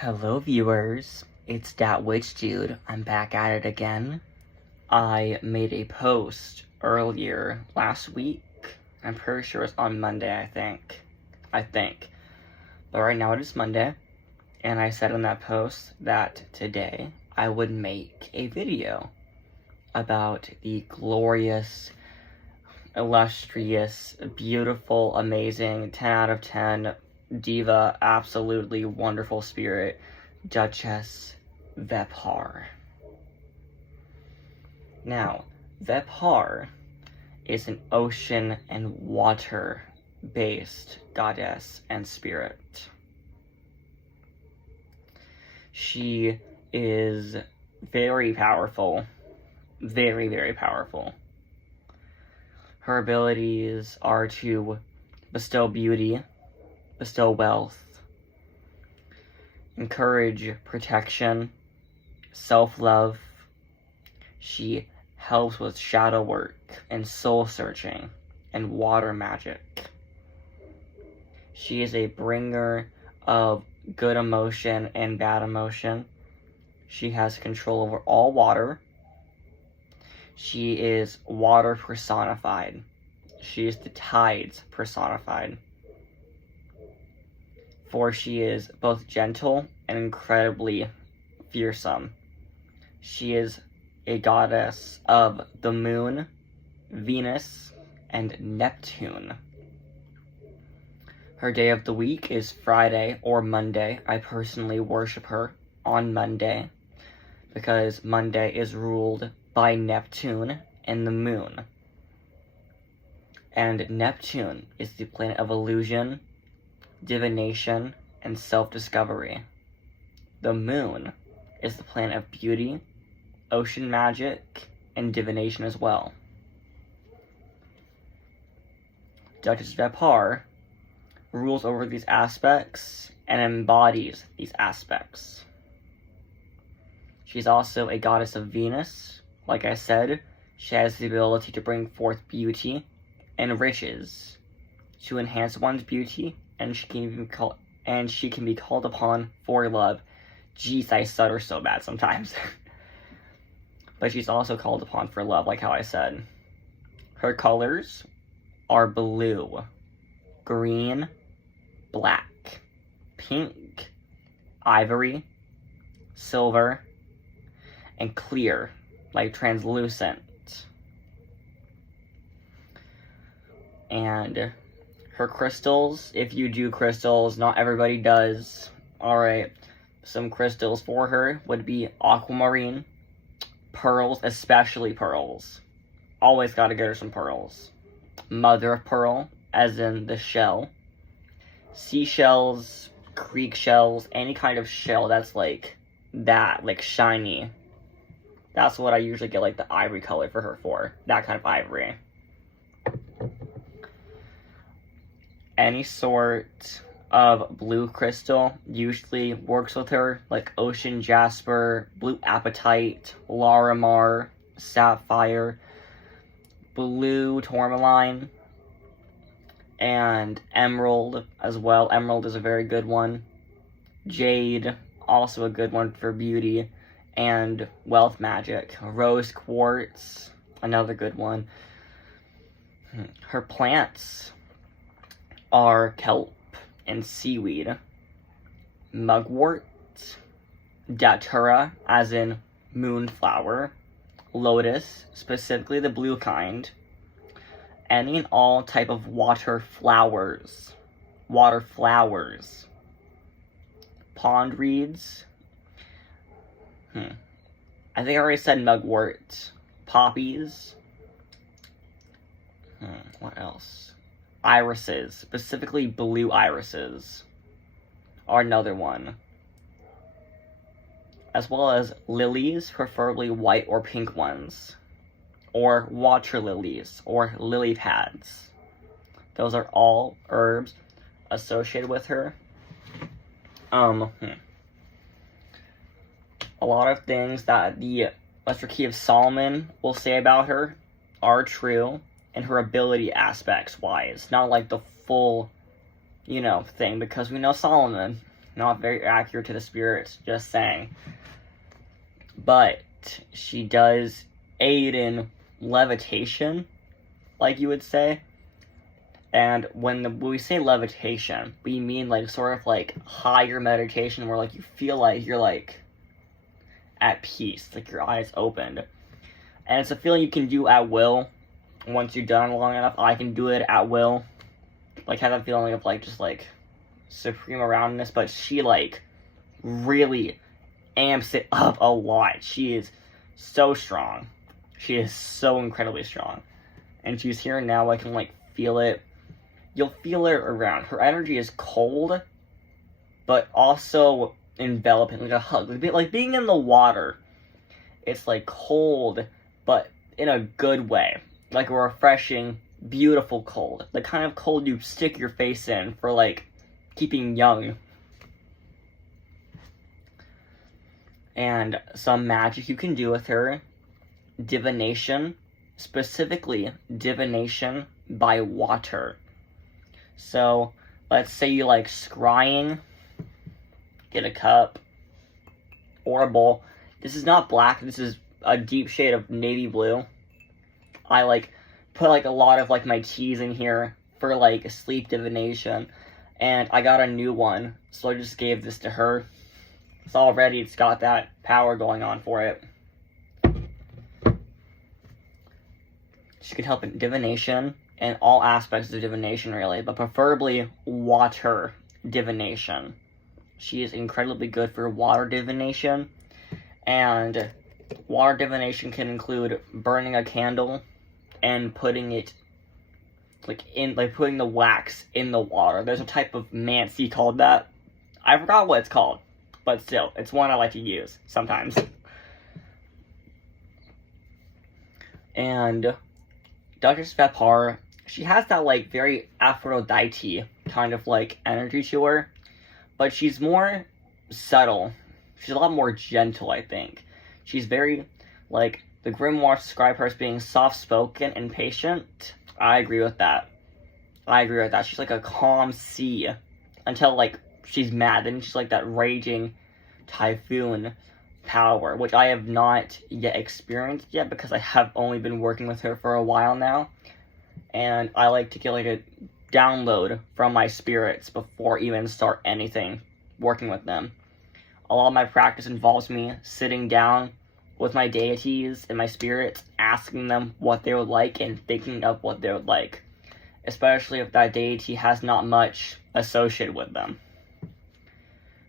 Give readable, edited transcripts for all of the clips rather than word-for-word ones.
Hello viewers, it's Dat Witch Dude. I'm back at it again. I made a post earlier last week. I'm pretty sure it's on Monday, I think. But right now it is Monday, and I said in that post that today I would make a video about the glorious, illustrious, beautiful, amazing, 10 out of 10 diva, absolutely wonderful spirit, Duchess Vepar. Now, Vepar is an ocean and water-based goddess and spirit. She is very powerful, very, very powerful. Her abilities are to bestow beauty, bestow wealth, encourage protection, self-love. She helps with shadow work and soul searching and water magic. She is a bringer of good emotion and bad emotion. She has control over all water. She is water personified. She is the tides personified. For she is both gentle and incredibly fearsome. She is a goddess of the moon, Venus, and Neptune. Her day of the week is Friday or Monday. I personally worship her on Monday because Monday is ruled by Neptune and the moon. And Neptune is the planet of illusion, divination, and self-discovery. The moon is the planet of beauty, ocean magic, and divination as well. Duchess Vepar rules over these aspects and embodies these aspects. She's also a goddess of Venus. Like I said, she has the ability to bring forth beauty and riches, to enhance one's beauty, and she can be called upon for love. Jeez, I stutter so bad sometimes. But she's also called upon for love, like how I said. Her colors are blue, green, black, pink, ivory, silver, and clear, like translucent. And her crystals, if you do crystals, not everybody does. Alright, some crystals for her would be aquamarine, pearls, especially pearls. Always gotta get her some pearls. Mother of pearl, as in the shell. Seashells, creek shells, any kind of shell that's like that, like shiny. That's what I usually get like the ivory color for her for. That kind of ivory. Any sort of blue crystal usually works with her, like ocean jasper, blue apatite, larimar, sapphire, blue tourmaline, and emerald as well. Emerald is a very good one. Jade, also a good one for beauty and wealth magic. Rose quartz, another good one. Her plants are kelp and seaweed, mugwort, datura, as in moonflower, lotus, specifically the blue kind, any and all type of water flowers, pond reeds, I think I already said mugwort, poppies, what else? Irises, specifically blue irises, are another one. As well as lilies, preferably white or pink ones. Or water lilies, or lily pads. Those are all herbs associated with her. A lot of things that the Lesser Key of Solomon will say about her are true. And her ability aspects wise, not like the full, thing, because we know Solomon, Not very accurate to the spirits, just saying. But she does aid in levitation, like you would say. And when we say levitation, we mean like sort of like higher meditation where like you feel like you're like at peace, like your eyes opened. And it's a feeling you can do at will. Once you've done it long enough, I can do it at will. Like have that feeling of like just like supreme aroundness, but she like really amps it up a lot. She is so strong. She is so incredibly strong. And she's here now, I can like feel it. You'll feel it around. Her energy is cold, but also enveloping, like a hug. Like being in the water. It's like cold, but in a good way. Like a refreshing, beautiful cold. The kind of cold you stick your face in for like keeping young. And some magic you can do with her. Divination. Specifically, divination by water. So, let's say you like scrying. Get a cup. Or a bowl. This is not black. This is a deep shade of navy blue. I like put like a lot of like my teas in here for like sleep divination. And I got a new one. So I just gave this to her. So already it's got that power going on for it. She can help in divination and all aspects of divination really, but preferably water divination. She is incredibly good for water divination, and water divination can include burning a candle and putting it putting the wax in the water. There's a type of mancy called that. I forgot what it's called, but still, it's one I like to use sometimes. And Duchess Vepar, she has that like very Aphrodite kind of like energy to her, but she's more subtle. She's a lot more gentle, I think. She's very, like, the grimoires describe her as being soft-spoken and patient. I agree with that. She's like a calm sea until like she's mad, then she's like that raging typhoon power, which I have not yet experienced yet because I have only been working with her for a while now, and I like to get like a download from my spirits before even start anything working with them. A lot of my practice involves me sitting down with my deities and my spirits, asking them what they would like and thinking of what they would like, especially if that deity has not much associated with them.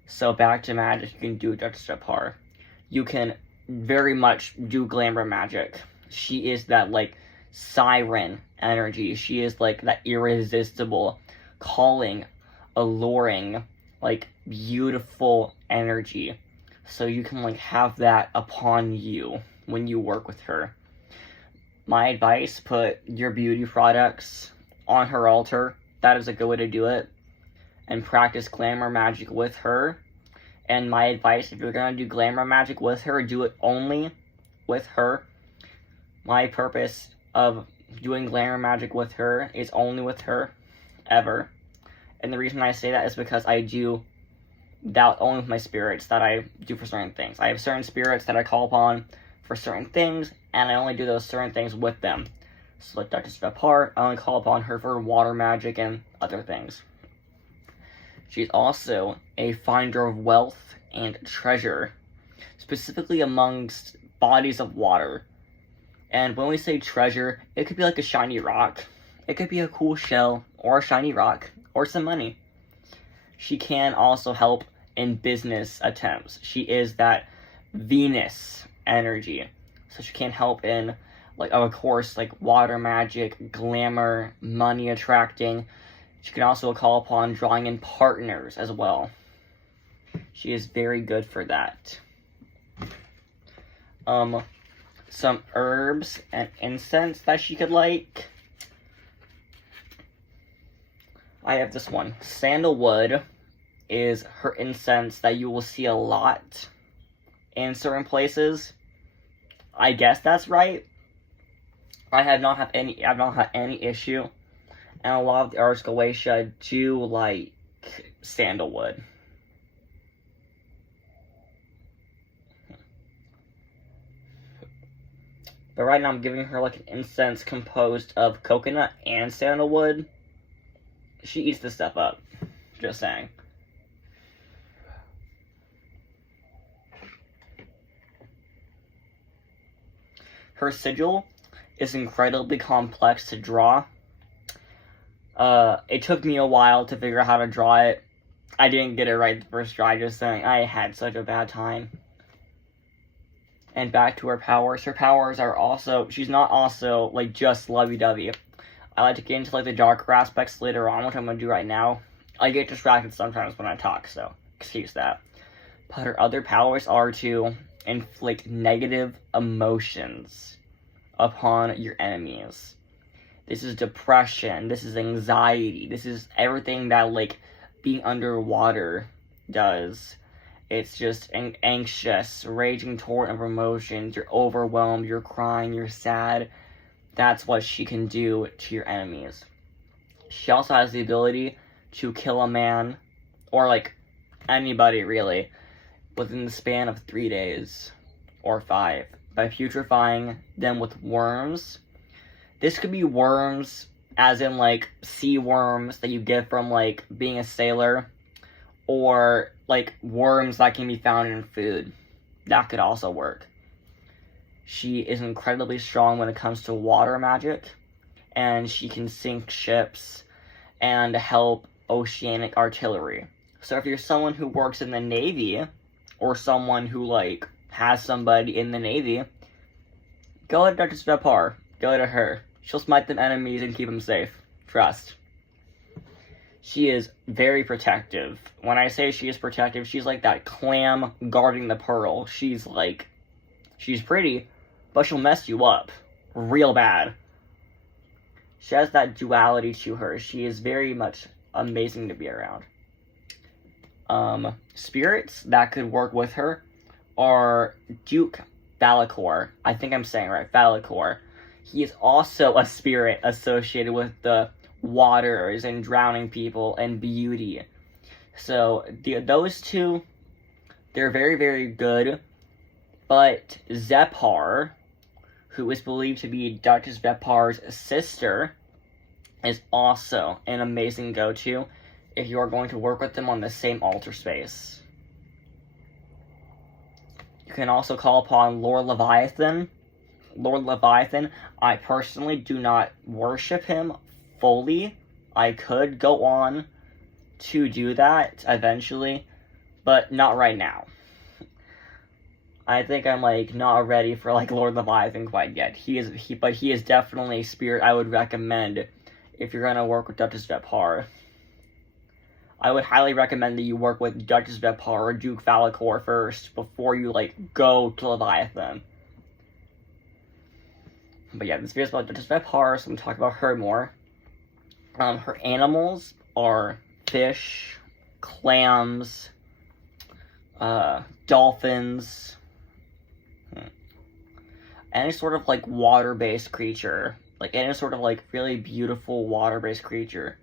So back to magic you can do, Duchess Vepar. You can very much do glamour magic. She is that, like, siren energy. She is, like, that irresistible, calling, alluring, like, beautiful energy. So you can, like, have that upon you when you work with her. My advice, put your beauty products on her altar. That is a good way to do it. And practice glamour magic with her. And my advice, if you're going to do glamour magic with her, do it only with her. My purpose of doing glamour magic with her is only with her, ever. And the reason I say that is because I do that only with my spirits that I do for certain things. I have certain spirits that I call upon for certain things, and I only do those certain things with them. So like Duchess Vepar, I only call upon her for water magic and other things. She's also a finder of wealth and treasure, specifically amongst bodies of water. And when we say treasure, it could be like a shiny rock. It could be a cool shell, or a shiny rock, or some money. She can also help in business attempts. She is that Venus energy. So she can help in, like, of course, like water magic, glamour, money attracting. She can also call upon drawing in partners as well. She is very good for that. Some herbs and incense that she could like. I have this one. Sandalwood is her incense that you will see a lot in certain places. I guess that's right. I have not had any issue. And a lot of the artists Galatia do like sandalwood. But right now I'm giving her like an incense composed of coconut and sandalwood. She eats this stuff up. Just saying. Her sigil is incredibly complex to draw. It took me a while to figure out how to draw it. I didn't get it right the first try, just saying. I had such a bad time. And back to her powers. Her powers are also, she's not also, like, just lovey-dovey. I like to get into, like, the darker aspects later on, which I'm going to do right now. I get distracted sometimes when I talk, so excuse that. But her other powers are to inflict negative emotions upon your enemies. This is depression, this is anxiety, this is everything that, like, being underwater does. It's just anxious, raging torrent of emotions. You're overwhelmed, you're crying, you're sad. That's what she can do to your enemies. She also has the ability to kill a man, or like anybody really, within the span of 3 days or 5 by putrefying them with worms. This could be worms as in like sea worms that you get from like being a sailor, or like worms that can be found in food. That could also work. She is incredibly strong when it comes to water magic, and she can sink ships and help oceanic artillery. So if you're someone who works in the Navy, or someone who like has somebody in the Navy, go to Duchess Vepar. Go to her. She'll smite them enemies and keep them safe. Trust. She is very protective. When I say she is protective, she's like that clam guarding the pearl. She's pretty, but she'll mess you up real bad. She has that duality to her. She is very much amazing to be around. Spirits that could work with her are Duke Valakor. I think I'm saying it right, Valakor. He is also a spirit associated with the waters and drowning people and beauty. So those two, they're very, very good. But Zepar, who is believed to be Duchess Vepar's sister, is also an amazing go-to if you are going to work with them on the same altar space. You can also call upon Lord Leviathan. Lord Leviathan, I personally do not worship him fully. I could go on to do that eventually, but not right now. I think I'm like not ready for like Lord Leviathan quite yet. But he is definitely a spirit I would recommend if you're gonna work with Duchess Vepar. I would highly recommend that you work with Duchess Vepar or Duke Valakor first before you like go to Leviathan. But yeah, this video is about Duchess Vepar, so I'm gonna talk about her more. Her animals are fish, clams, dolphins, any sort of like water-based creature, like any sort of like really beautiful water-based creature.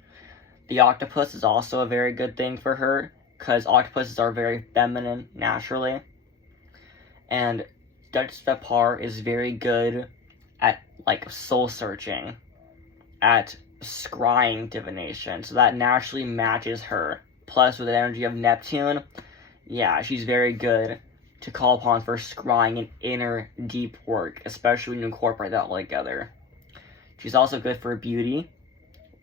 The octopus is also a very good thing for her, because octopuses are very feminine naturally. And Duchess Vepar is very good at like soul searching, at scrying divination, so that naturally matches her. Plus with the energy of Neptune, yeah, she's very good to call upon for scrying and inner deep work, especially when you incorporate that all together. She's also good for beauty,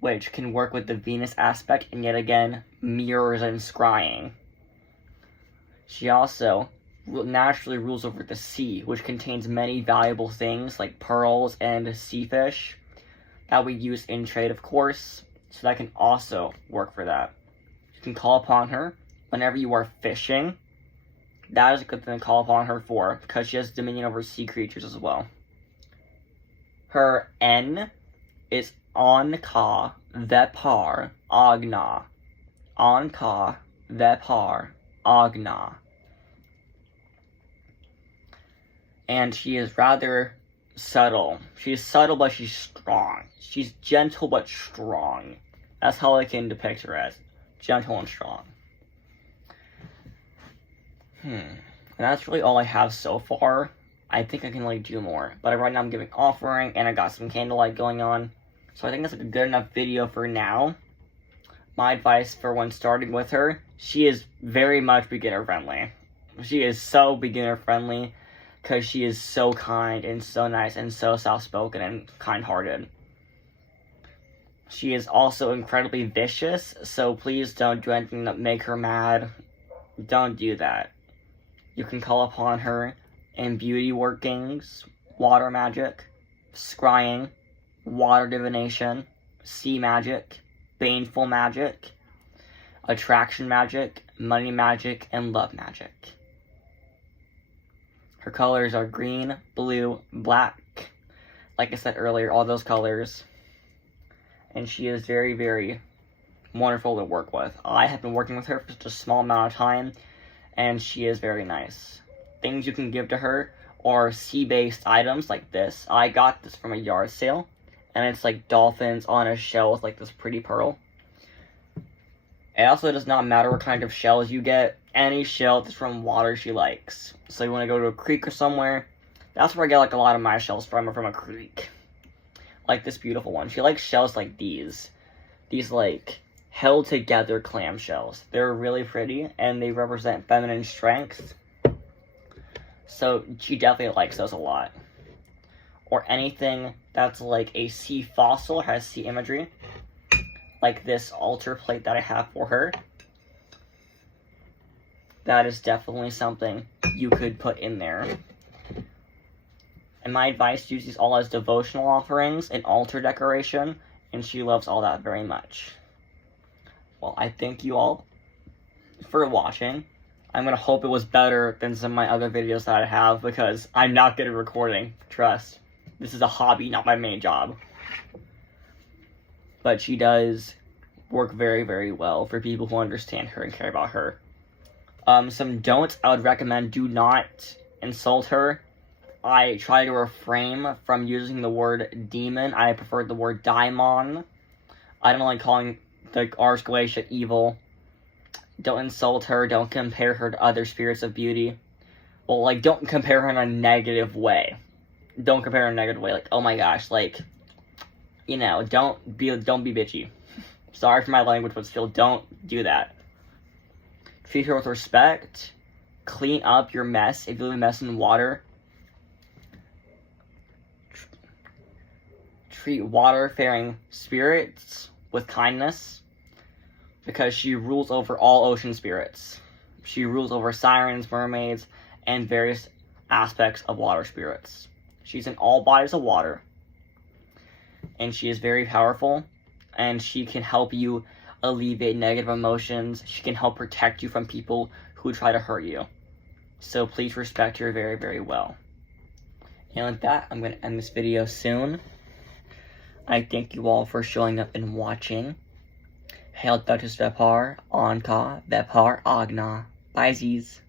which can work with the Venus aspect and yet again mirrors and scrying. She also naturally rules over the sea, which contains many valuable things like pearls and sea fish that we use in trade, of course, so that can also work for that. You can call upon her whenever you are fishing. That is a good thing to call upon her for, because she has dominion over sea creatures as well. Her N is Anka Vepar Agna. Anka Vepar Agna. And she is rather subtle. She's subtle, but she's strong. She's gentle, but strong. That's how I can depict her as. Gentle and strong. And that's really all I have so far. I think I can like do more. But right now I'm giving offering and I got some candlelight going on. So I think that's like a good enough video for now. My advice for when starting with her, she is very much beginner friendly. She is so beginner friendly because she is so kind and so nice and so soft-spoken and kind-hearted. She is also incredibly vicious, so please don't do anything that make her mad. Don't do that. You can call upon her in beauty workings, water magic, scrying, water divination, sea magic, baneful magic, attraction magic, money magic, and love magic. Her colors are green, blue, black. Like I said earlier, all those colors. And she is very, very wonderful to work with. I have been working with her for just a small amount of time, and she is very nice. Things you can give to her are sea-based items like this. I got this from a yard sale, and it's like dolphins on a shell with like this pretty pearl. It also does not matter what kind of shells you get. Any shell that's from water she likes. So you want to go to a creek or somewhere. That's where I get like a lot of my shells from, are from a creek. Like this beautiful one. She likes shells like these. These like held together clam shells. They're really pretty and they represent feminine strength. So she definitely likes those a lot. Or anything that's like a sea fossil, has sea imagery. Like this altar plate that I have for her. That is definitely something you could put in there. And my advice, use these all as devotional offerings and altar decoration, and she loves all that very much. Well, I thank you all for watching. I'm going to hope it was better than some of my other videos that I have, because I'm not good at recording, trust. This is a hobby, not my main job. But she does work very, very well for people who understand her and care about her. Some don'ts I would recommend: do not insult her. I try to refrain from using the word demon. I prefer the word daimon. I don't like calling the Archglacia evil. Don't insult her. Don't compare her to other spirits of beauty. Well, like, don't compare her in a negative way. Don't compare her in a negative way. Like, oh my gosh, like, you know, don't be bitchy. Sorry for my language, but still, don't do that. Treat her with respect. Clean up your mess if you leave a mess in water. Treat water-faring spirits with kindness, because she rules over all ocean spirits. She rules over sirens, mermaids, and various aspects of water spirits. She's in all bodies of water, and she is very powerful, and she can help you alleviate negative emotions. She can help protect you from people who try to hurt you. So please respect her very, very well. And with that, I'm going to end this video soon. I thank you all for showing up and watching. Hail Duchess Vepar, Anka, Vepar, Agna. Bye, Z's.